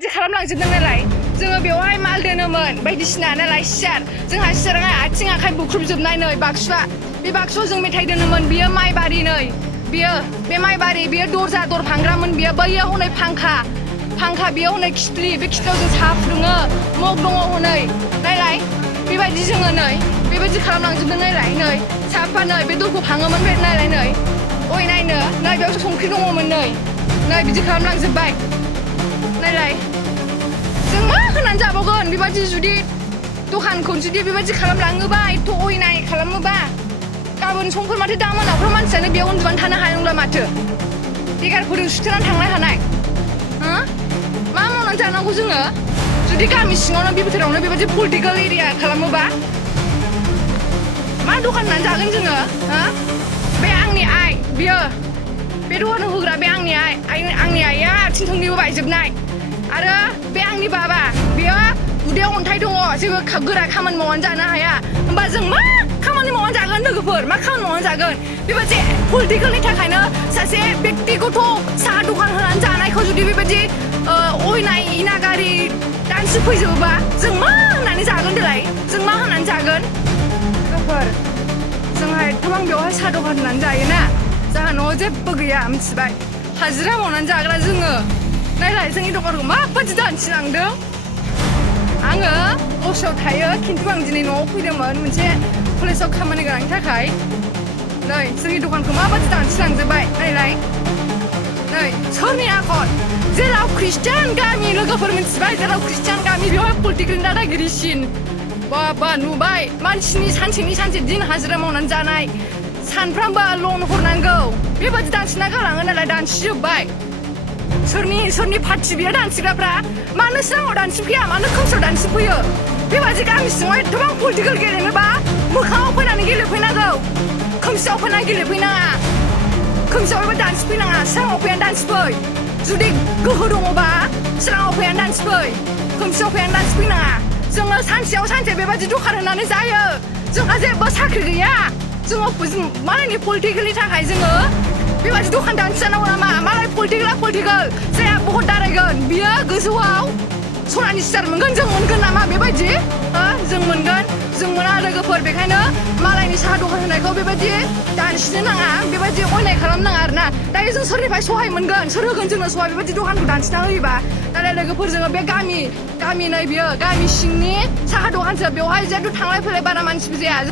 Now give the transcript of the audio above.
बेबायदि खालामलांजोबदों नालाय जोङो बेवहाय माल दोनोमोन बायदिसिना नालाय सियार जोंहा सियारा आथिं आखाइ बुख्रुबजोबनाय नै बाक्सुआ बे बाक्सुआव जों मेथाइ दोनोमोन बियो माइबारि नै बियो बे माइबारि बियो दरजा दर फानग्रामोन बियो बैयाव हनै फांखा बेयाव हनै खिथ्लि बे खिथ्लियाव जों साहा फुदुङो मग दङ हनै नायलाय बेबायदि जोङो नै बेबायदि खालामलांजोबदों नायलाय नै साफा नै बे दरखौ फाङोमोन बे नायलाय नै ओइ नायनो नै बेयाव संख्रि दङमोन नै बिदि खालामलांजोब्बाय नायलाय जों मा होनानै जाबावगोन बेबायदि जुदि दखानखौ जुदि बेबायदि खालामलाङोबा एथ' अयनाय खालामोबा गाबोन समफोर माथो दा मोनाफ्राव मानसियानो बेयाव उन्दुनानै थानो हानाय नंला माथो बेगारफोरजों सुथेनानै थांनो हानाय मा मावनानै जानांगौ जोङो जुदि गामि सिङावनो बे बोथोरावनो बेबायदि पलिटिकेल एरिया खालामोबा मा दखान होनानै जागोन जोङो बे आंनि आइ बियो बे दखान होग्रा बे आंनि आइया आथिं थोंनैबो बायजोबनाय आरो बे आंनि बाबा बियो उदैयाव अन्थाइ दङ जेबो गोरा खामानि मावनानै जानो हाया होमबा जों मा खामानि मावनानै जागोन लोगोफोर मा खामानि मावनानै जागोन बेबायदि पलिटिकेलनि थाखायनो सासे बेक्तिगत साहा दखान होनानै जानायखौ जुदि बेबायदि अयनाय इनागारि दानसि फैजोबोबा जों मा होननानै जागोन देलाय जों मा होननानै जागोन लोगोफोर जोंहा एथबां बेवहाय साहा दखान होनानै जायोना जोंहा न'आव जेबो गैया मिथिबाय हाजिरा मावनानै जाग्रा जोङो नायलाय जोंनि दखानखौ माबायदि दानसिलांदों आङो दस्रायाव थायो खिन्थु आं दिनै न'आव फैदोंमोन मोनसे कलेजाव खामानि गोनांनि थाखाय नै जोंनि दखानखौ माबायदि दानसिलांजोब्बाय नायलाय नै सोरनि आखल जेराव ख्रिस्टान गामि लोगोफोर मिथिबाय जेराव ख्रिस्टान गामि बेवहाय पलिटिकेलनि दादागिरिसिन बा नुबाय मानसिनि सानसे दिन हाजिरा मावनानै जानाय सानफ्रामबो लन हरनांगौ बेबायदि दानसिना गालाङो नालाय दानसिजोब्बाय सोरनि पार्टि बियो दानसिग्राफ्रा मानो सिगाङाव दानसिफैया मानो खोमसियाव दानसिफैयो बेबायदि गामि सिङाव एथबां पलिटिकेल गेलेनोबा मोखाङाव फैनानै गेलेफैनांगौ खोमसियाव फैनानै गेलेफैनाङा खोमसियाव एबा दानसिफैनाङा सिगाङाव फैनानै दानसिफै जुदि गोहो दङबा सिगाङाव फैनानै दानसिफै खोमसियाव फैनानै दानसिफैनाङा जोङो सानसेयाव सानसे बेबायदि दखान होनानै जायो जोंहा जेबो साख्रि गैया जोङो मालायनि पलिटिकेलनि थाखाय जोङो बेबायदि दखान दानसिजानांगौ नामा मालाय पलिटिकेल जायहा बहुत दारायगोन बियो गोजौआव सनानि सियार मोनगोन जों मोनगोन नामा बेबायदि जों मोनगोन जों मोना लोगोफोर बेखायनो मालायनि साहा दखान होनायखौ बेबायदि दानसिनो नाङा बेबायदि अयनाय खालामनाङा आरोना दायो जों सोरनिफ्राय सहाय मोनगोन सोर होगोन जोंनो सहाय बेबायदि दखानखौ दानसिना होयोबा नाथाय लोगोफोर जोङो बे गामि नै बियो गामि सिंनि साहा दखानसो बेवहाय जेथु थांलाय फैलाय बारा मानसिबो जाया